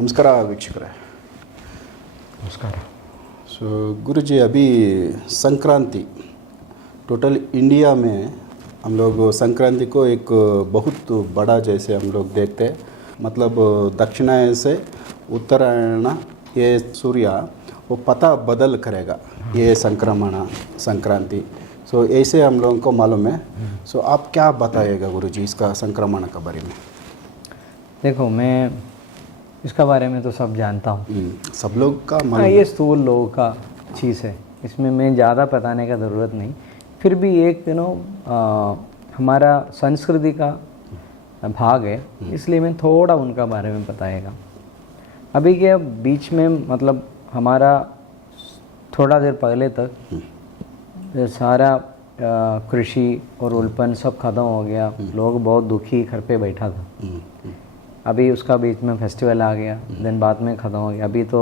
नमस्कार वीक्षकरे। नमस्कार। सो गुरुजी, अभी संक्रांति टोटल इंडिया में हम लोग संक्रांति को एक बहुत बड़ा जैसे हम लोग देखते हैं। मतलब दक्षिणायन से उत्तरायण ये सूर्य वो पता बदल करेगा, ये संक्रांति। सो ऐसे हम लोगों को मालूम है। सो आप क्या बताइएगा गुरुजी इसका संक्रमण के बारे में? देखो, मैं इसका बारे में तो सब जानता हूँ, सब लोग का मालूम ये स्थूल लोगों का चीज़ है, इसमें मैं ज़्यादा बताने का ज़रूरत नहीं। फिर भी एक हमारा संस्कृति का भाग है, इसलिए मैं थोड़ा उनका बारे में बताएगा। अभी के बीच में मतलब हमारा थोड़ा देर पहले तक सारा कृषि और उल्पन सब खत्म हो गया, लोग बहुत दुखी घर पे बैठा था। अभी उसका बीच में फेस्टिवल आ गया, दिन बाद में ख़त्म हो गया। अभी तो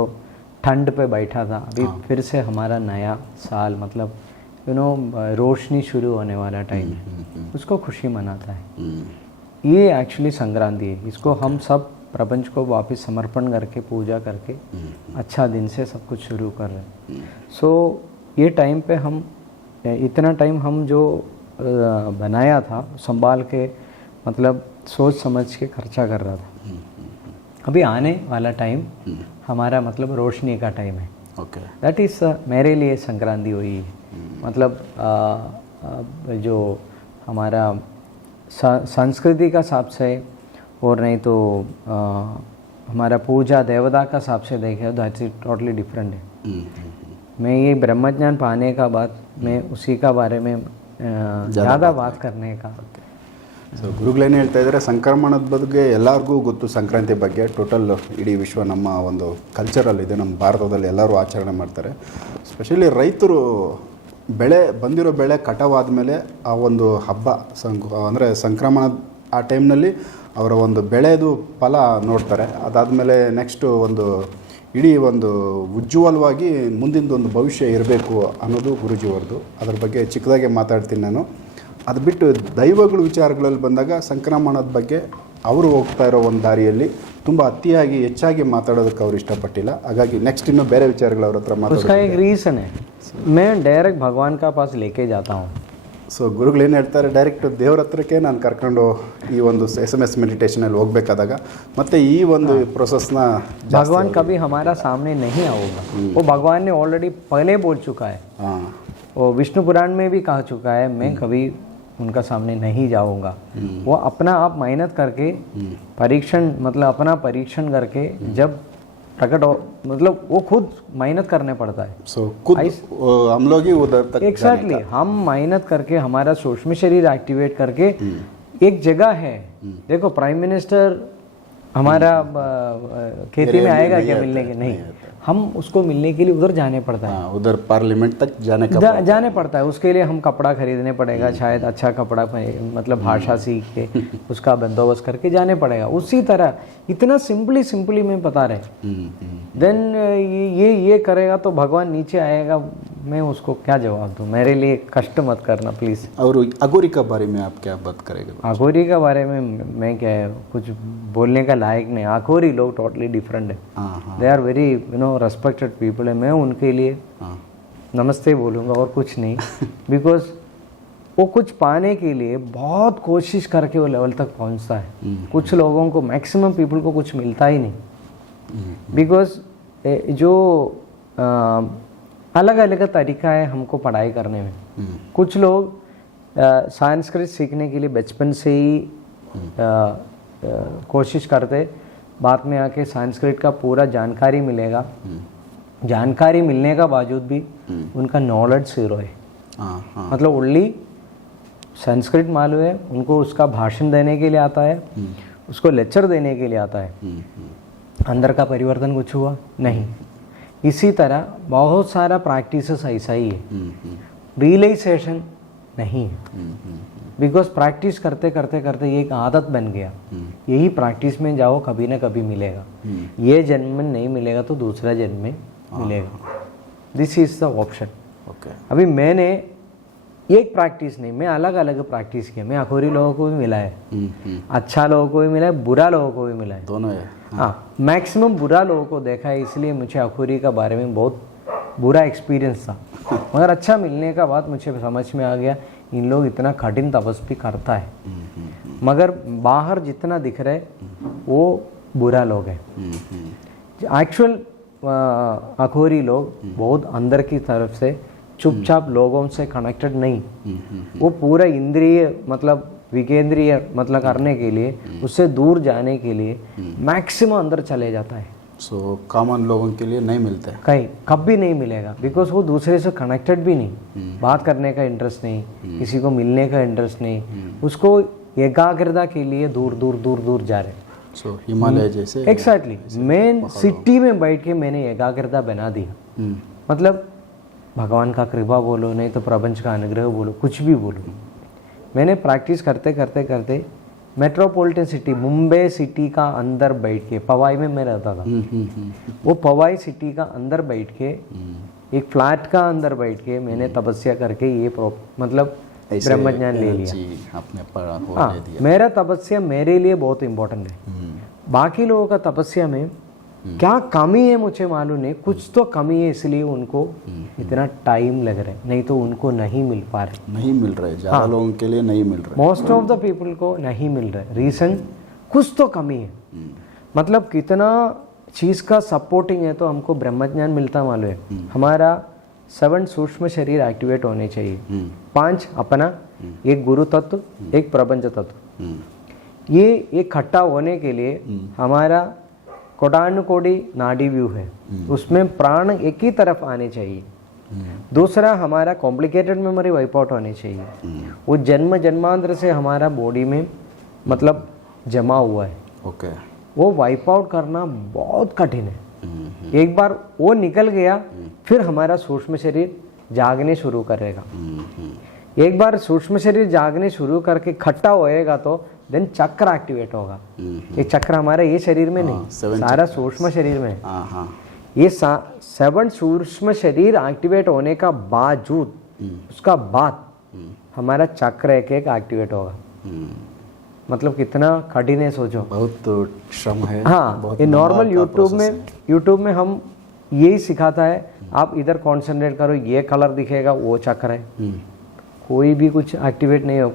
ठंड पे बैठा था, अभी फिर से हमारा नया साल मतलब रोशनी शुरू होने वाला टाइम है, उसको खुशी मनाता है। ये एक्चुअली संक्रांति है, इसको हम सब प्रपंच को वापस समर्पण करके पूजा करके अच्छा दिन से सब कुछ शुरू कर रहे हैं। सो ये टाइम पे हम इतना टाइम हम जो बनाया था संभाल के मतलब सोच समझ के खर्चा कर रहा था। अभी आने वाला टाइम हमारा मतलब रोशनी का टाइम है। ओके, दैट इज़ मेरे लिए संक्रांति हुई है। मतलब जो हमारा संस्कृति का हिसाब से और नहीं तो हमारा पूजा देवता का हिसाब से देखें तो दैट इज टोटली डिफरेंट है। मैं ये ब्रह्मज्ञान पाने का बाद मैं उसी का बारे में ज़्यादा बात करने का। ಸೊ ಗುರುಗಳೇನು ಹೇಳ್ತಾ ಇದ್ದಾರೆ, ಸಂಕ್ರಮಣದ ಬಗ್ಗೆ ಎಲ್ಲರಿಗೂ ಗೊತ್ತು. ಸಂಕ್ರಾಂತಿ ಬಗ್ಗೆ ಟೋಟಲ್ ಇಡೀ ವಿಶ್ವ ನಮ್ಮ ಒಂದು ಕಲ್ಚರಲ್ಲಿದೆ, ನಮ್ಮ ಭಾರತದಲ್ಲಿ ಎಲ್ಲರೂ ಆಚರಣೆ ಮಾಡ್ತಾರೆ. ಸ್ಪೆಷಲಿ ರೈತರು ಬಂದಿರೋ ಬೆಳೆ ಕಟಾವಾದ ಮೇಲೆ ಆ ಒಂದು ಹಬ್ಬ ಅಂದರೆ ಸಂಕ್ರಮಣ ಆ ಟೈಮ್ನಲ್ಲಿ ಅವರ ಒಂದು ಬೆಳೆದು ಫಲ ನೋಡ್ತಾರೆ. ಅದಾದಮೇಲೆ ನೆಕ್ಸ್ಟು ಒಂದು ಇಡೀ ಒಂದು ಉಜ್ವಲವಾಗಿ ಮುಂದಿಂದೊಂದು ಭವಿಷ್ಯ ಇರಬೇಕು ಅನ್ನೋದು ಗುರುಜಿಯವ್ರದ್ದು. ಅದ್ರ ಬಗ್ಗೆ ಚಿಕ್ಕದಾಗೆ ಮಾತಾಡ್ತೀನಿ ನಾನು. ಅದು ಬಿಟ್ಟು ದೈವಗಳ ವಿಚಾರಗಳಲ್ಲಿ ಬಂದಾಗ ಸಂಕ್ರಮಣದ ಬಗ್ಗೆ ಅವರು ಹೋಗ್ತಾ ಇರೋ ಒಂದು ದಾರಿಯಲ್ಲಿ ತುಂಬ ಅತಿಯಾಗಿ ಹೆಚ್ಚಾಗಿ ಮಾತಾಡೋದಕ್ಕೆ ಅವ್ರು ಇಷ್ಟಪಟ್ಟಿಲ್ಲ. ಹಾಗಾಗಿ ನೆಕ್ಸ್ಟ್ ಇನ್ನೂ ಬೇರೆ ವಿಚಾರಗಳು ಅವ್ರ ಹತ್ರ ಮಾತಾಡೋದು ರೀಸನ್ मैं डायरेक्ट भगवान का पास लेके जाता हूँ. ಸೊ ಗುರುಗಳೇನು ಹೇಳ್ತಾರೆ, ಡೈರೆಕ್ಟ್ ದೇವ್ರ ಹತ್ರಕ್ಕೆ ನಾನು ಕರ್ಕೊಂಡು ಈ ಒಂದು SMS ಮೆಡಿಟೇಷನಲ್ಲಿ ಹೋಗಬೇಕಾದಾಗ ಮತ್ತೆ ಈ ಒಂದು ಪ್ರೋಸೆಸ್ನ भगवान कभी हमारा सामने नहीं आऊँगा, वो भगवान ने ऑलरेडी पहले बोल चुका है. वो विष्णु पुराण में भी कह चुका है मैं कभी उनका सामने नहीं जाऊंगा. वो अपना आप मेहनत करके परीक्षण मतलब अपना परीक्षण करके जब प्रकट हो मतलब वो खुद मेहनत करने पड़ता है. सो खुद हम लोग ही उधर तक एग्जैक्टली हम मेहनत करके हमारा सूक्ष्म शरीर एक्टिवेट करके एक जगह है. देखो प्राइम मिनिस्टर हमारा खेती में आएगा क्या मिलने के? नहीं, हम उसको मिलने के लिए उधर जाने पड़ता है. उधर पार्लियामेंट तक जाने पड़ता है. उसके लिए हम कपड़ा खरीदने पड़ेगा, शायद अच्छा कपड़ा मतलब भाषा सीख के उसका बंदोबस्त करके जाने पड़ेगा. उसी तरह इतना सिंपली मैं बता रहे. देन ये करेगा तो भगवान नीचे आएगा. मैं उसको क्या जवाब दूँ? मेरे लिए कष्ट मत करना प्लीज़. और अघोरी का बारे में आप क्या बात करेंगे? अघोरी का बारे में मैं क्या कुछ बोलने का लायक नहीं. अघोरी लोग टोटली डिफरेंट है. They are very respected people है. मैं उनके लिए नमस्ते बोलूँगा और कुछ नहीं. बिकॉज वो कुछ पाने के लिए बहुत कोशिश करके वो लेवल तक पहुँचता है. कुछ लोगों को मैक्सिमम पीपल को कुछ मिलता ही नहीं. बिकॉज जो अलग अलग तरीका है हमको पढ़ाई करने में। कुछ लोग संस्कृत सीखने के लिए बचपन से ही कोशिश करते, बाद में आके संस्कृत का पूरा जानकारी मिलेगा, जानकारी मिलने का बावजूद भी उनका नॉलेज जीरो है। मतलब ओनली संस्कृत मालूम है उनको, उसका भाषण देने के लिए आता है, उसको लेक्चर देने के लिए आता है, अंदर का परिवर्तन कुछ हुआ नहीं। इसी तरह बहुत सारा प्रैक्टिसेस ऐसा ही है, रियलाइजेशन नहीं है, बिकॉज प्रैक्टिस करते करते करते ये एक आदत बन गया। यही प्रैक्टिस में जाओ, कभी ना कभी मिलेगा। ये जन्म में नहीं मिलेगा तो दूसरा जन्म में मिलेगा। This is the option. अभी मैंने एक प्रैक्टिस नहीं, मैं अलग अलग प्रैक्टिस किया। मैं अखोरी लोगों को भी मिला है, अच्छा लोगों को भी मिला है, बुरा लोगों को भी मिला है, दोनों है। हाँ, मैक्सिमम बुरा लोगों को देखा है, इसलिए मुझे अखोरी का बारे में बहुत बुरा एक्सपीरियंस था। मगर अच्छा मिलने का बाद मुझे समझ में आ गया इन लोग इतना कठिन तपस्वी करता है, मगर बाहर जितना दिख रहे वो बुरा लोग हैं। एक्चुअल अखोरी लोग बहुत अंदर की तरफ से चुपचाप लोगों से कनेक्टेड नहीं, वो पूरा इंद्रिय मतलब विकेंद्रीय मतलब करने के लिए, उससे दूर जाने के लिए मैक्सिमम अंदर चले जाता है। सो कॉमन लोगों के लिए नहीं मिलता है, कहीं कभी नहीं मिलेगा, बिकॉज वो दूसरे से कनेक्टेड भी नहीं, बात करने का इंटरेस्ट नहीं, किसी को मिलने का इंटरेस्ट नहीं, उसको एकाग्रता के लिए दूर दूर दूर दूर जा रहे। सो हिमालय जैसे एग्जैक्टली मेन सिटी में बैठ के मैंने एकाग्रता बना दिया। मतलब भगवान का कृपा बोलो, नहीं तो प्रपंच का अनुग्रह बोलो, कुछ भी बोलो। मैंने प्रैक्टिस करते करते करते मेट्रोपॉलिटन सिटी मुंबई सिटी का अंदर बैठ के, पवाई में मैं रहता था, वो पवाई सिटी का अंदर बैठ के, एक फ्लैट का अंदर बैठ के मैंने तपस्या करके ये मतलब ब्रह्मज्ञान ले लिया। आपने पढ़ा हो हाँ, मेरा तपस्या मेरे लिए बहुत इम्पोर्टेंट है। बाकी लोगों का तपस्या में क्या कमी है मुझे मालूम नहीं, कुछ तो कमी है, इसलिए उनको इतना टाइम लग रहा है, नहीं तो उनको नहीं मिल पा रहे, नहीं मिल रहे ज़्यादा लोगों के लिए नहीं मिल रहे, मोस्ट ऑफ द पीपल को नहीं मिल रहा है। रीजन कुछ तो कमी है। मतलब कितना चीज़ का सपोर्टिंग है तो हमको ब्रह्मज्ञान मिलता मालूम है। हमारा 7 सूक्ष्म शरीर एक्टिवेट होने चाहिए, 5 अपना, एक गुरु तत्व, एक प्रपंच तत्व। ये इकट्ठा होने के लिए हमारा कोटानुकोटि नाड़ी व्यू है, उसमें प्राण एक ही तरफ आने चाहिए। दूसरा हमारा कॉम्प्लिकेटेड मेमोरी वाइप आउट होनी चाहिए, वो जन्म जन्मांतर से हमारा बॉडी में मतलब जमा हुआ है। ओके, वो वाइप आउट करना बहुत कठिन है। एक बार वो निकल गया फिर हमारा सूक्ष्म शरीर जागने शुरू करेगा। एक बार सूक्ष्म शरीर जागने शुरू करके इकट्ठा होएगा तो देन चक्र एक्टिवेट होगा। ये चक्र हमारा ये शरीर में नहीं, सारा सूक्ष्म शरीर में। ये 7 सूक्ष्म शरीर एक्टिवेट होने का बावजूद उसका बाद हमारा चक्र एक एक एक्टिवेट होगा। मतलब कितना कठिन है सोचो, बहुत श्रम है। हाँ, ये नॉर्मल यूट्यूब में हम यही सिखाता है, आप इधर कॉन्सेंट्रेट करो, ये कलर दिखेगा, वो चक्र है। कोई भी कुछ एक्टिवेट नहीं हो,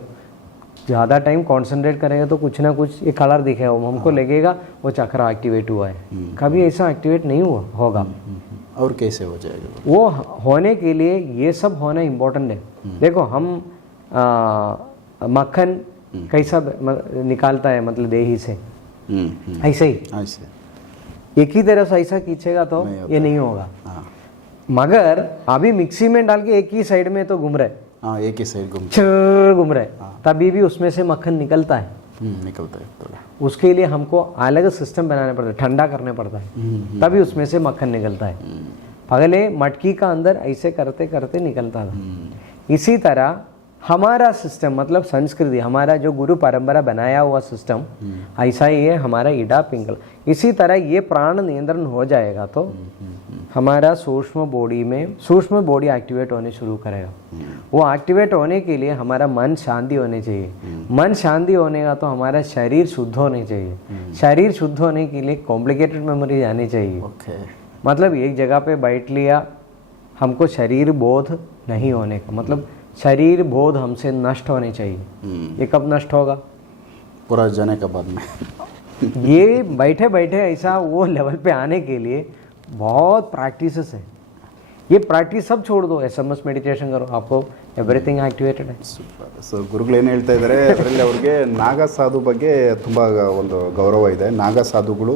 ज़्यादा टाइम कॉन्सेंट्रेट करेंगे तो कुछ ना कुछ ये कलर दिखेगा, हमको लगेगा वो चक्र एक्टिवेट हुआ है। कभी ऐसा एक्टिवेट नहीं हुआ होगा। और कैसे हो जाएगा वो होने के लिए ये सब होना इम्पोर्टेंट है। देखो हम मक्खन कैसा निकालता है, मतलब दही से, ऐसे ही एक ही तरफ से ऐसा खींचेगा तो ये नहीं होगा। मगर अभी मिक्सी में डाल के एक ही साइड में तो घूम रहे, एक ही साइड घूम रहे, तभी भी उसमें से मक्खन निकलता है। निकलता है थोड़ा। उसके लिए हमको अलग सिस्टम बनाना पड़ता है, ठंडा करने पड़ता है, तभी उसमें से मक्खन निकलता है। पहले मटकी का अंदर ऐसे करते करते निकलता था। इसी तरह हमारा सिस्टम मतलब संस्कृति, हमारा जो गुरु परंपरा बनाया हुआ सिस्टम ऐसा ही है, हमारा इडा पिंगल। इसी तरह ये प्राण नियंत्रण हो जाएगा तो हमारा सूक्ष्म बॉडी एक्टिवेट होने शुरू करेगा। वो एक्टिवेट होने के लिए हमारा मन शांति होने चाहिए। मन शांति होने का तो हमारा शरीर शुद्ध होने चाहिए। शरीर शुद्ध होने के लिए कॉम्प्लिकेटेड मेमोरी आनी चाहिए। मतलब एक जगह पे बैठ लिया, हमको शरीर बोध नहीं होने का, मतलब शरीर बोध हमसे नष्ट होने चाहिए। ये कब नष्ट होगा? पूरा जाने के बाद में। ये बैठे बैठे ऐसा वो लेवल पे आने के लिए बहुत प्रैक्टिसेस है। ये प्रैक्टिस सब छोड़ दो, SMS मेडिटेशन करो, आपको एवरीथिंग एक्टिवेटेड है. ಸೂಪರ್. ಸೊ ಗುರುಗಳು ಏನು ಹೇಳ್ತಾ ಇದ್ದಾರೆ ಅದರಲ್ಲಿ ಅವ್ರಿಗೆ ನಾಗ ಸಾಧು ಬಗ್ಗೆ ತುಂಬ ಒಂದು ಗೌರವ ಇದೆ. ನಾಗ ಸಾಧುಗಳು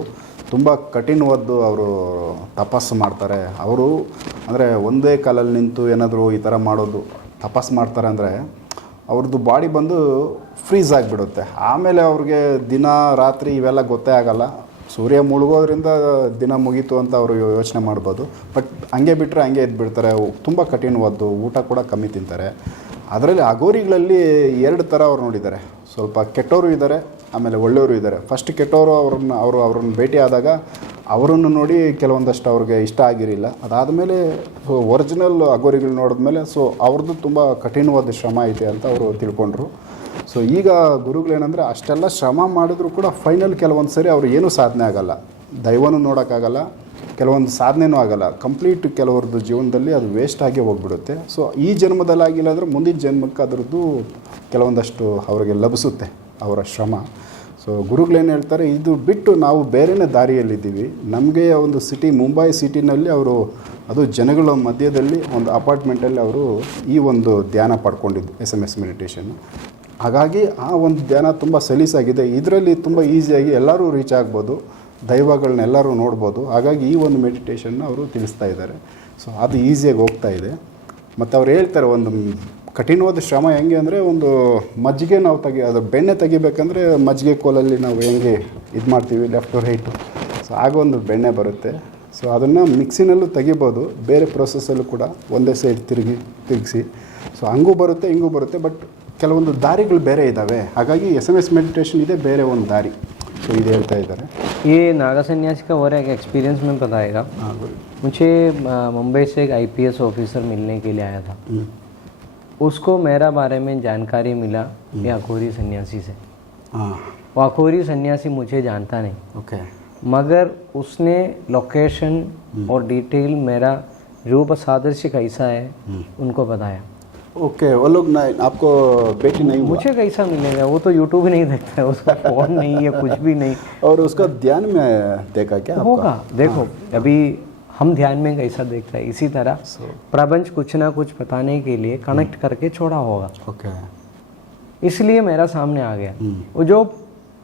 ತುಂಬ ಕಠಿಣವಾದ್ದು ಅವರು ತಪಸ್ಸು ಮಾಡ್ತಾರೆ. ಅವರು ಅಂದರೆ ಒಂದೇ ಕಾಲಲ್ಲಿ ನಿಂತು ಏನಾದರೂ ಈ ಥರ ಮಾಡೋದು ತಪಸ್ಸು ಮಾಡ್ತಾರೆ ಅಂದರೆ ಅವ್ರದ್ದು ಬಾಡಿ ಬಂದು ಫ್ರೀಸ್ ಆಗಿಬಿಡುತ್ತೆ. ಆಮೇಲೆ ಅವ್ರಿಗೆ ದಿನ ರಾತ್ರಿ ಇವೆಲ್ಲ ಗೊತ್ತೇ ಆಗಲ್ಲ. ಸೂರ್ಯ ಮುಳುಗೋದ್ರಿಂದ ದಿನ ಮುಗೀತು ಅಂತ ಅವರು ಯೋಚನೆ ಮಾಡ್ಬೋದು. ಬಟ್ ಹಂಗೆ ಬಿಟ್ಟರೆ ಹಂಗೆ ಎದ್ಬಿಡ್ತಾರೆ. ತುಂಬ ಕಠಿಣವಾದ್ದು, ಊಟ ಕೂಡ ಕಮ್ಮಿ ತಿಂತಾರೆ. ಅದರಲ್ಲಿ ಅಘೋರಿಗಳಲ್ಲಿ 2 ಥರ ಅವ್ರು ನೋಡಿದ್ದಾರೆ. ಸ್ವಲ್ಪ ಕೆಟ್ಟವರು ಇದ್ದಾರೆ, ಆಮೇಲೆ ಒಳ್ಳೆಯವರು ಇದ್ದಾರೆ. ಫಸ್ಟ್ ಕೆಟ್ಟವರು ಅವ್ರನ್ನ ಭೇಟಿ ಆದಾಗ ಅವರನ್ನು ನೋಡಿ ಕೆಲವೊಂದಷ್ಟು ಅವ್ರಿಗೆ ಇಷ್ಟ ಆಗಿರಲಿಲ್ಲ. ಅದಾದಮೇಲೆ ಒರಿಜಿನಲ್ ಅಘೋರಿಗಳು ನೋಡಿದ್ಮೇಲೆ ಅವ್ರದ್ದು ತುಂಬ ಕಠಿಣವಾದ ಶ್ರಮ ಐತೆ ಅಂತ ಅವರು ತಿಳ್ಕೊಂಡ್ರು. ಸೊ ಈಗ ಗುರುಗಳೇನೆಂದರೆ ಅಷ್ಟೆಲ್ಲ ಶ್ರಮ ಮಾಡಿದ್ರು ಕೂಡ ಫೈನಲ್ ಕೆಲವೊಂದು ಸರಿ ಅವರು ಏನೂ ಸಾಧನೆ ಆಗಲ್ಲ. ದೈವನೂ ನೋಡೋಕ್ಕಾಗಲ್ಲ, ಕೆಲವೊಂದು ಸಾಧನೆಯೂ ಆಗಲ್ಲ. ಕಂಪ್ಲೀಟ್ ಕೆಲವ್ರದ್ದು ಜೀವನದಲ್ಲಿ ಅದು ವೇಸ್ಟ್ ಆಗಿ ಹೋಗ್ಬಿಡುತ್ತೆ. ಸೊ ಈ ಜನ್ಮದಲ್ಲಿ ಆಗಿಲ್ಲ ಅಂದರೆ ಮುಂದಿನ ಜನ್ಮಕ್ಕೆ ಅದರದ್ದು ಕೆಲವೊಂದಷ್ಟು ಅವ್ರಿಗೆ ಲಭಿಸುತ್ತೆ ಅವರ ಶ್ರಮ. ಸೊ ಗುರುಗಳೇನು ಹೇಳ್ತಾರೆ, ಇದು ಬಿಟ್ಟು ನಾವು ಬೇರೆಯೇ ದಾರಿಯಲ್ಲಿದ್ದೀವಿ. ನಮಗೆ ಒಂದು ಸಿಟಿ, ಮುಂಬೈ ಸಿಟಿನಲ್ಲಿ ಅವರು ಅದು ಜನಗಳ ಮಧ್ಯದಲ್ಲಿ ಒಂದು ಅಪಾರ್ಟ್ಮೆಂಟಲ್ಲಿ ಅವರು ಈ ಒಂದು ಧ್ಯಾನ ಪಡ್ಕೊಂಡಿದ್ದು SMS ಮೆಡಿಟೇಷನ್. ಹಾಗಾಗಿ ಆ ಒಂದು ಧ್ಯಾನ ತುಂಬ ಸಲೀಸಾಗಿದೆ. ಇದರಲ್ಲಿ ತುಂಬ ಈಸಿಯಾಗಿ ಎಲ್ಲರೂ ರೀಚ್ ಆಗ್ಬೋದು, ದೈವಗಳನ್ನ ಎಲ್ಲರೂ ನೋಡ್ಬೋದು. ಹಾಗಾಗಿ ಈ ಒಂದು ಮೆಡಿಟೇಷನ್ನ ಅವರು ತಿಳಿಸ್ತಾ ಇದ್ದಾರೆ. ಸೊ ಅದು ಈಸಿಯಾಗಿ ಹೋಗ್ತಾ ಇದೆ. ಮತ್ತು ಅವ್ರು ಹೇಳ್ತಾರೆ ಒಂದು ಕಠಿಣವಾದ ಶ್ರಮ ಹೆಂಗೆ ಅಂದರೆ, ಒಂದು ಮಜ್ಜಿಗೆ ನಾವು ಅದು ಬೆಣ್ಣೆ ತೆಗಿಬೇಕಂದ್ರೆ ಮಜ್ಜಿಗೆ ಕೋಲಲ್ಲಿ ನಾವು ಹೆಂಗೆ ಇದು ಮಾಡ್ತೀವಿ ಲೆಫ್ಟು ರೈಟು, ಸೊ ಆಗ ಒಂದು ಬೆಣ್ಣೆ ಬರುತ್ತೆ. ಸೊ ಅದನ್ನು ಮಿಕ್ಸಿನಲ್ಲೂ ತೆಗಿಬೋದು, ಬೇರೆ ಪ್ರೊಸೆಸ್ಸಲ್ಲೂ ಕೂಡ ಒಂದೇ ಸೈಡ್ ತಿರುಗಿಸಿ. ಸೊ ಹಂಗೂ ಬರುತ್ತೆ, ಹಿಂಗೂ ಬರುತ್ತೆ. ಬಟ್ ಕೆಲವೊಂದು ದಾರಿಗಳು ಬೇರೆ ಇದ್ದಾವೆ. ಹಾಗಾಗಿ SMS ಮೆಡಿಟೇಷನ್ ಇದೆ, ಬೇರೆ ಒಂದು ದಾರಿ. ಸೊ ಇದು ಹೇಳ್ತಾ ಇದ್ದಾರೆ. ये नागा सन्यासी का और एक एक्सपीरियंस में बताएगा. हाँ, मुझे मुंबई से एक IPS ऑफिसर मिलने के लिए आया था. उसको मेरा बारे में जानकारी मिला ये अखोरी सन्यासी से. हाँ, वो अखोरी सन्यासी मुझे जानता नहीं, ओके. मगर उसने लोकेशन और डिटेल मेरा रूप सादृश्य कैसा है उनको बताया. ओके, वो लोग ना आपको बेटी नहीं हुआ? मुझे कैसा मिलेगा, वो तो यूट्यूब ही नहीं देखता है, उसका फोन नहीं है, कुछ भी नहीं. और उसका ध्यान में देखा क्या होगा? देखो अभी हम ध्यान में कैसा देखते हैं, इसी तरह प्रपंच कुछ ना कुछ बताने के लिए कनेक्ट करके छोड़ा होगा. ओके, इसलिए मेरा सामने आ गया. वो जो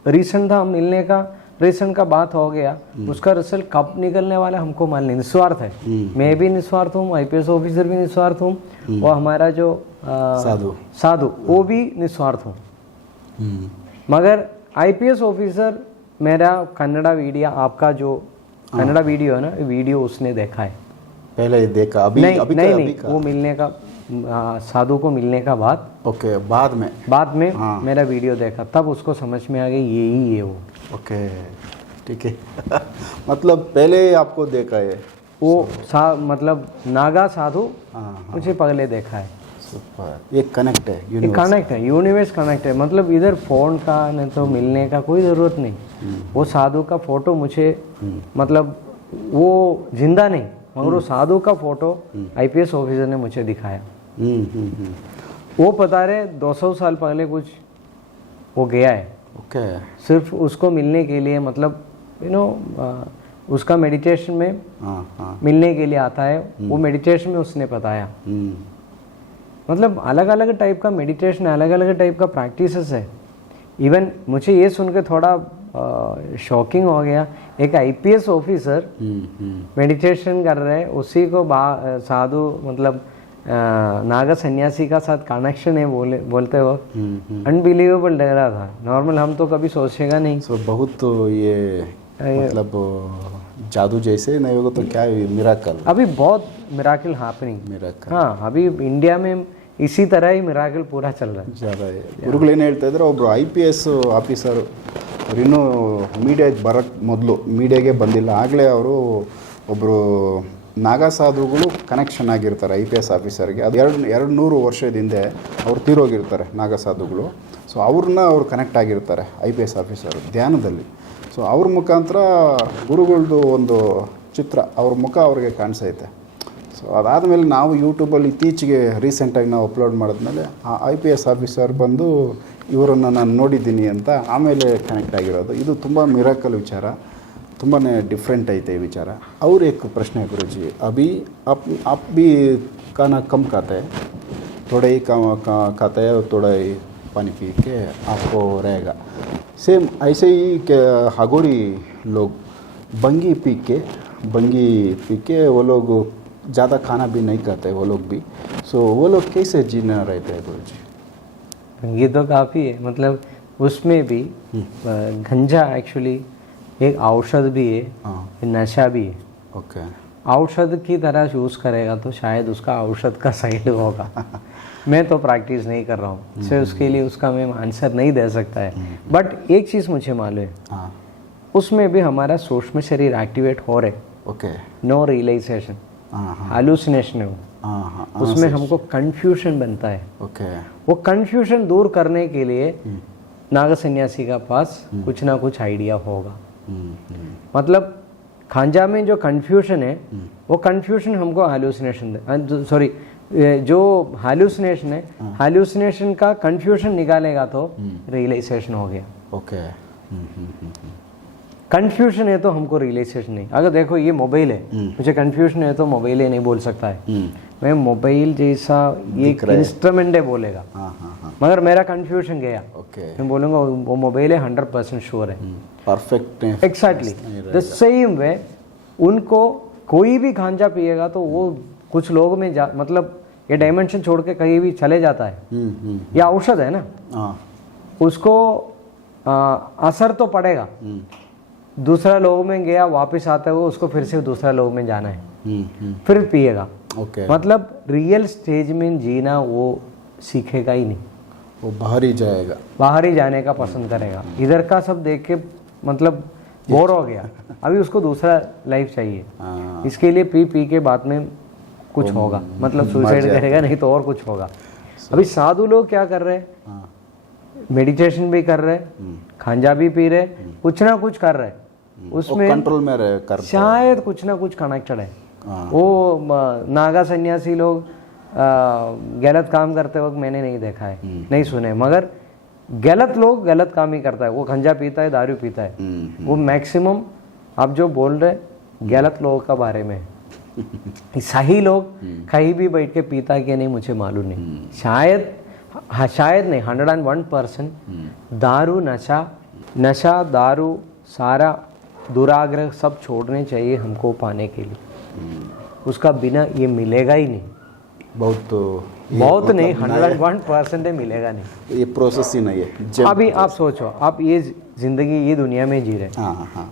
रीजन था मिलने का, रीजन का बात हो गया, उसका रिजल्ट कब निकलने वाला हमको मालूम नहीं. निस्वार्थ है, मैं भी निस्वार्थ हूँ, IPS ऑफिसर भी निस्वार्थ हूँ, और हमारा जो साधु वो भी निस्वार्थ हूँ. मगर IPS ऑफिसर मेरा कन्नड़ा वीडियो, आपका जो कन्नड़ा वीडियो है ना, वीडियो उसने देखा है. पहले देखा? अभी नहीं अभी नहीं, का, नहीं अभी का? वो मिलने का साधु को मिलने का बाद, ओके, बाद में हाँ. मेरा वीडियो देखा, तब उसको समझ में आ गई यही है वो. ओके, ठीक है. मतलब पहले आपको देखा है वो मतलब नागा साधु हाँ, मुझे पहले देखा है. सुपर. ये कनेक्ट है, ये कनेक्ट है, यूनिवर्स कनेक्ट है. मतलब इधर फोन का नहीं तो मिलने का कोई ज़रूरत नहीं. वो साधु का फोटो मुझे मतलब वो जिंदा नहीं, मगर वो साधु का फोटो IPS ऑफिसर ने मुझे दिखाया. वो बता रहे 200 साल पहले कुछ वो गया है. ओके, सिर्फ उसको मिलने के लिए, मतलब उसका मेडिटेशन में हाँ. मिलने के लिए आता है. वो मेडिटेशन में उसने बताया. मतलब अलग अलग टाइप का मेडिटेशन, अलग अलग टाइप का प्रैक्टिसेस है. इवन मुझे ये सुन के थोड़ा शॉकिंग हो गया. एक IPS ऑफिसर मेडिटेशन कर रहे हैं, उसी को साधु मतलब नागा सन्यासी का साथ कनेक्शन है बोलते वक्त अनबिलीवेबल लग रहा था. नॉर्मल हम तो कभी सोचेगा नहीं. सो बहुत तो ये मतलब जादू जैसे नहीं होगा तो क्या मिराकल. अभी बहुत मिराकल हैपनिंग. हाँ, अभी इंडिया में इसी तरह ही मिराकल पूरा चल रहा है. ज़्यादा है. ಗುರುಗಳು ಏನು ಹೇಳ್ತಾ ಇದ್ದಾರೆ, ಒಬ್ಬರು IPS ಆಫೀಸರ್ ಅವ್ರು ಇನ್ನೂ ಮೀಡಿಯಾಗೆ ಬರೋಕ್ಕೆ ಮೊದಲು, ಮೀಡಿಯಾಗೆ ಬಂದಿಲ್ಲ ಆಗಲೇ ಅವರು ಒಬ್ಬರು ನಾಗಾ ಸಾಧುಗಳು ಕನೆಕ್ಷನ್ ಆಗಿರ್ತಾರೆ IPS ಆಫೀಸರ್ಗೆ. ಅದು 200 ವರ್ಷದ ಹಿಂದೆ ಅವ್ರು ತೀರೋಗಿರ್ತಾರೆ ನಾಗಾ ಸಾಧುಗಳು. ಸೊ ಅವ್ರು ಕನೆಕ್ಟ್ ಆಗಿರ್ತಾರೆ IPS ಆಫೀಸರು ಧ್ಯಾನದಲ್ಲಿ. ಸೊ ಅವ್ರ ಮುಖಾಂತರ ಗುರುಗಳದ್ದು ಒಂದು ಚಿತ್ರ, ಅವ್ರ ಮುಖ ಅವ್ರಿಗೆ ಕಾಣಿಸೈತೆ. ಸೊ ಅದಾದಮೇಲೆ ನಾವು ಯೂಟ್ಯೂಬಲ್ಲಿ ಇತ್ತೀಚೆಗೆ ರೀಸೆಂಟಾಗಿ ನಾವು ಅಪ್ಲೋಡ್ ಮಾಡಿದ್ಮೇಲೆ ಆ IPS ಆಫೀಸರ್ ಬಂದು ಇವರನ್ನು ನಾನು ನೋಡಿದ್ದೀನಿ ಅಂತ ಆಮೇಲೆ ಕನೆಕ್ಟ್ ಆಗಿರೋದು. ಇದು ತುಂಬ ಮಿರಾಕಲ್ ವಿಚಾರ. ತುಂಬಾ ಡಿಫ್ರೆಂಟ್ ಐತೆ ಈ ವಿಚಾರ. और एक प्रश्न है गुरुजी, अभी आप भी खाना कम खाते हैं, थोड़ा ही खाते हैं और थोड़ा ही पानी पी के आपको रहेगा. सेम ऐसे ही के हागोरी लोग बंगी पी के वो लोग ज़्यादा खाना भी नहीं खाते वो लोग भी. सो वो लोग कैसे जीना रहते हैं गुरुजी? ये तो काफ़ी है, मतलब उसमें भी गंजा एक्चुअली एक औषध भी है, नशा भी है. ओके. औषध की तरह यूज़ करेगा तो शायद उसका औषध का साइड होगा. मैं तो प्रैक्टिस नहीं कर रहा हूँ, इससे उसके लिए उसका मैं आंसर नहीं दे सकता है. बट एक चीज़ मुझे मालूम है, हाँ. उसमें भी हमारा सूक्ष्म शरीर एक्टिवेट हो रहे. ओके. नो रियलाइजेशन, हाँ हाँ हालुसिनेशन है वो. हाँ हाँ. उसमें हमको कंफ्यूजन बनता है. ओके. वो कंफ्यूजन दूर करने के लिए नाग सन्यासी का पास कुछ ना कुछ आइडिया होगा. मतलब खांजा में जो कंफ्यूजन है वो कंफ्यूजन हमको हालुसिनेशन सॉरी जो हालुसिनेशन है, हालुसिनेशन का कंफ्यूजन निकालेगा तो रियलाइजेशन हो गया. ओके. कंफ्यूजन है तो हमको रियलाइजेशन नहीं. अगर देखो ये मोबाइल है, मुझे कंफ्यूजन है तो मोबाइल है नहीं बोल सकता है. मैं मोबाइल जैसा ये इंस्ट्रूमेंट है बोलेगा, हाँ हाँ हाँ. मगर मेरा कंफ्यूजन गया, ओके. मैं बोलूँगा वो मोबाइल है 100% श्योर है. Perfect. Exactly the same way उनको कोई भी गांजा पिएगा तो वो कुछ लोग में मतलब ये डायमेंशन छोड़ के कहीं भी चले जाता है. ये औषध है ना, हाँ. उसको असर तो पड़ेगा. दूसरा लोग में गया, वापस आता है वो, उसको फिर से दूसरा लोग में जाना है, फिर पिएगा. ओके. मतलब रियल स्टेज में जीना वो सीखेगा ही नहीं, वो बाहर ही जाएगा, बाहर ही जाने का पसंद करेगा. इधर का सब देख के मतलब बोर हो गया, अभी उसको दूसरा लाइफ चाहिए. इसके लिए पी के बाद में कुछ होगा, मतलब सुसाइड करेगा नहीं तो और कुछ होगा. अभी साधु लोग क्या कर रहे हैं, मेडिटेशन भी कर रहे, खांजा भी पी रहे, कुछ ना कुछ कर रहे. उसमें कंट्रोल में कर शायद कुछ ना कुछ कनेक्टेड है. वो नागा सन्यासी लोग गलत काम करते वक्त मैंने नहीं देखा है, नहीं सुने, मगर गलत लोग गलत काम ही करता है. वो गंजा पीता है, दारू पीता है, वो मैक्सिमम आप जो बोल रहे गलत लोगों का बारे में. सही लोग कहीं भी बैठ के पीता है कि नहीं मुझे मालूम नहीं. शायद नहीं 101% दारू नशा दारू सारा दुराग्रह सब छोड़ने चाहिए हमको पाने के लिए. उसका बिना ये मिलेगा ही नहीं. बहुत नहीं 101% मिलेगा नहीं. ये प्रोसेस ही नहीं है. अभी आप सोचो, आप ये जिंदगी ये दुनिया में जी रहे. हाँ हाँ.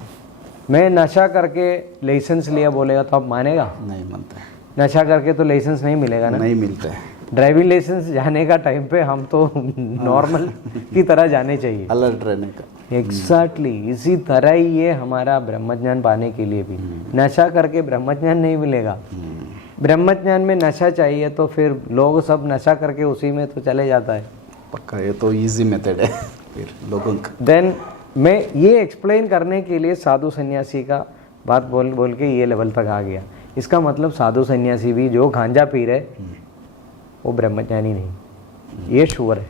मैं नशा करके लाइसेंस लिया बोलेगा तो आप मानेगा? नहीं मानता. नशा करके तो लाइसेंस नहीं मिलेगा ना. नहीं मिलता है. ड्राइविंग लाइसेंस जाने का टाइम पे हम तो नॉर्मल की तरह जाने चाहिए, अलर्ट रहने का. एग्जैक्टली इसी तरह ही ये हमारा ब्रह्मज्ञान पाने के लिए भी नशा करके ब्रह्मज्ञान नहीं मिलेगा. ब्रह्मज्ञान में नशा चाहिए तो फिर लोग सब नशा करके उसी में तो चले जाता है. पक्का ये तो इजी मेथड है फिर लोगों का. देन मैं ये एक्सप्लेन करने के लिए साधु सन्यासी का बात बोल के ये लेवल तक आ गया. इसका मतलब साधु सन्यासी भी जो गांजा पी रहे वो ब्रह्मज्ञानी नहीं, ये श्योर है.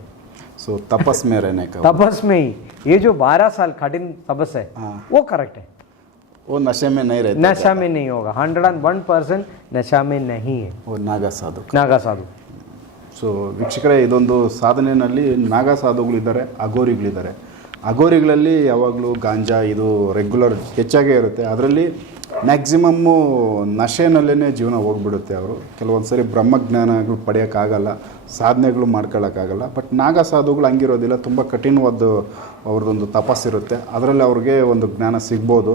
सो तपस में रहने का, तपस में ही ये जो 12 साल कठिन तपस है वो करेक्ट है. वो नशे में नहीं रहता, नशा में नहीं होगा. 101% नशा में नहीं है वो ನಾಗಾ ಸಾಧು. ಸೊ ವೀಕ್ಷಕರೇ, ಇದೊಂದು ಸಾಧನೆಯಲ್ಲಿ ನಾಗಾ ಸಾಧುಗಳಿದ್ದಾರೆ, ಅಗೋರಿಗಳಿದ್ದಾರೆ. ಅಗೋರಿಗಳಲ್ಲಿ ಯಾವಾಗಲೂ ಗಾಂಜಾ ಇದು ರೆಗ್ಯುಲರ್ ಹೆಚ್ಚಾಗೇ ಇರುತ್ತೆ. ಅದರಲ್ಲಿ ಮ್ಯಾಕ್ಸಿಮಮ್ಮು ನಶೆನಲ್ಲೇ ಜೀವನ ಹೋಗ್ಬಿಡುತ್ತೆ. ಅವರು ಕೆಲವೊಂದು ಸರಿ ಬ್ರಹ್ಮಜ್ಞಾನಗಳು ಪಡೆಯೋಕ್ಕಾಗಲ್ಲ, ಸಾಧನೆಗಳು ಮಾಡ್ಕೊಳ್ಳೋಕ್ಕಾಗಲ್ಲ. ಬಟ್ ನಾಗಾ ಸಾಧುಗಳು ಹಂಗಿರೋದಿಲ್ಲ, ತುಂಬ ಕಠಿಣವಾದ ಅವ್ರದ್ದೊಂದು ತಪಸ್ಸಿರುತ್ತೆ, ಅದರಲ್ಲಿ ಅವ್ರಿಗೆ ಒಂದು ಜ್ಞಾನ ಸಿಗ್ಬೋದು.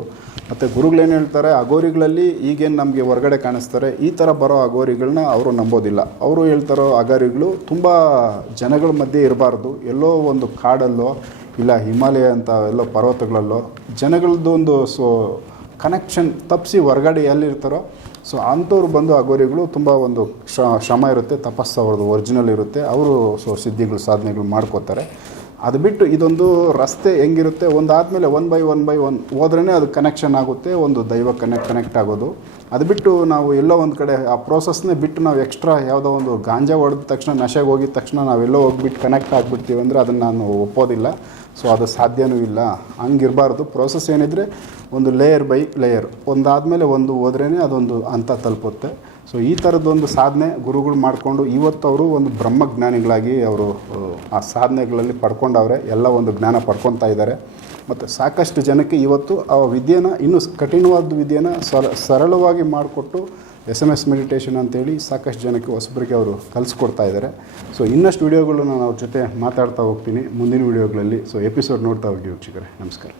ಮತ್ತು ಗುರುಗಳೇನು ಹೇಳ್ತಾರೆ, ಅಗೋರಿಗಳಲ್ಲಿ ಈಗೇನು ನಮಗೆ ಹೊರಗಡೆ ಕಾಣಿಸ್ತಾರೆ ಈ ಥರ ಬರೋ ಅಗೋರಿಗಳನ್ನ ಅವರು ನಂಬೋದಿಲ್ಲ. ಅವರು ಹೇಳ್ತಾರೋ ಅಗೋರಿಗಳು ತುಂಬ ಜನಗಳ ಮಧ್ಯೆ ಇರಬಾರ್ದು, ಎಲ್ಲೋ ಒಂದು ಕಾಡಲ್ಲೋ ಇಲ್ಲ ಹಿಮಾಲಯ ಅಂತ ಎಲ್ಲೋ ಪರ್ವತಗಳಲ್ಲೋ ಜನಗಳದ್ದು ಒಂದು ಕನೆಕ್ಷನ್ ತಪ್ಪಿಸಿ ಹೊರಗಡೆ ಎಲ್ಲಿರ್ತಾರೋ ಸೊ ಅಂಥವ್ರು ಬಂದು ಅಗೋರಿಗಳು ತುಂಬ ಒಂದು ಶ್ರಮ ಇರುತ್ತೆ, ತಪಸ್ಸು ಅವ್ರದ್ದು ಒರಿಜಿನಲ್ ಇರುತ್ತೆ, ಅವರು ಸಿದ್ಧಿಗಳು ಸಾಧನೆಗಳು ಮಾಡ್ಕೋತಾರೆ. ಅದು ಬಿಟ್ಟು ಇದೊಂದು ರಸ್ತೆ ಹೆಂಗಿರುತ್ತೆ ಒಂದಾದಮೇಲೆ ಒನ್ ಬೈ ಒನ್ ಹೋದ್ರೇ ಅದು ಕನೆಕ್ಷನ್ ಆಗುತ್ತೆ, ಒಂದು ದೈವ ಕನೆಕ್ಟ್ ಆಗೋದು. ಅದು ಬಿಟ್ಟು ನಾವು ಎಲ್ಲೋ ಒಂದು ಕಡೆ ಆ ಪ್ರೋಸೆಸ್ನೇ ಬಿಟ್ಟು ನಾವು ಎಕ್ಸ್ಟ್ರಾ ಯಾವುದೋ ಒಂದು ಗಾಂಜಾ ಹೊಡೆದ ತಕ್ಷಣ ನಶೆಗೆ ಹೋಗಿದ ತಕ್ಷಣ ನಾವೆಲ್ಲೋ ಹೋಗ್ಬಿಟ್ಟು ಕನೆಕ್ಟ್ ಆಗಿಬಿಡ್ತೀವಿ ಅಂದರೆ ಅದನ್ನು ನಾನು ಒಪ್ಪೋದಿಲ್ಲ. ಸೊ ಅದು ಸಾಧ್ಯವೂ ಇಲ್ಲ, ಹಂಗಿರಬಾರ್ದು. ಪ್ರೋಸೆಸ್ ಏನಿದ್ರೆ ಒಂದು ಲೇಯರ್ ಬೈ ಲೇಯರ್ ಒಂದಾದಮೇಲೆ ಒಂದು ಹೋದ್ರೇ ಅದೊಂದು ಹಂತ ತಲುಪುತ್ತೆ. ಸೊ ಈ ಥರದ್ದೊಂದು ಸಾಧನೆ ಗುರುಗಳು ಮಾಡಿಕೊಂಡು ಇವತ್ತು ಅವರು ಒಂದು ಬ್ರಹ್ಮಜ್ಞಾನಿಗಳಾಗಿ ಅವರು ಆ ಸಾಧನೆಗಳಲ್ಲಿ ಪಡ್ಕೊಂಡವ್ರೆ, ಎಲ್ಲ ಒಂದು ಜ್ಞಾನ ಪಡ್ಕೊತಾ ಇದ್ದಾರೆ. ಮತ್ತು ಸಾಕಷ್ಟು ಜನಕ್ಕೆ ಇವತ್ತು ಆ ವಿದ್ಯೆನ ಇನ್ನೂ ಕಠಿಣವಾದ ವಿದ್ಯೆನ ಸರಳವಾಗಿ ಮಾಡಿಕೊಟ್ಟು SMS ಮೆಡಿಟೇಷನ್ ಅಂತೇಳಿ ಸಾಕಷ್ಟು ಜನಕ್ಕೆ ಹೊಸಬರಿಗೆ ಅವರು ಕಲಿಸ್ಕೊಡ್ತಾ ಇದ್ದಾರೆ. ಸೊ ಇನ್ನಷ್ಟು ವೀಡಿಯೋಗಳನ್ನ ನಾನು ಅವ್ರ ಜೊತೆ ಮಾತಾಡ್ತಾ ಹೋಗ್ತೀನಿ ಮುಂದಿನ ವೀಡಿಯೋಗಳಲ್ಲಿ. ಸೊ ಎಪಿಸೋಡ್ ನೋಡ್ತಾ ಹೋಗಿ ವೀಕ್ಷಕರೇ, ನಮಸ್ಕಾರ.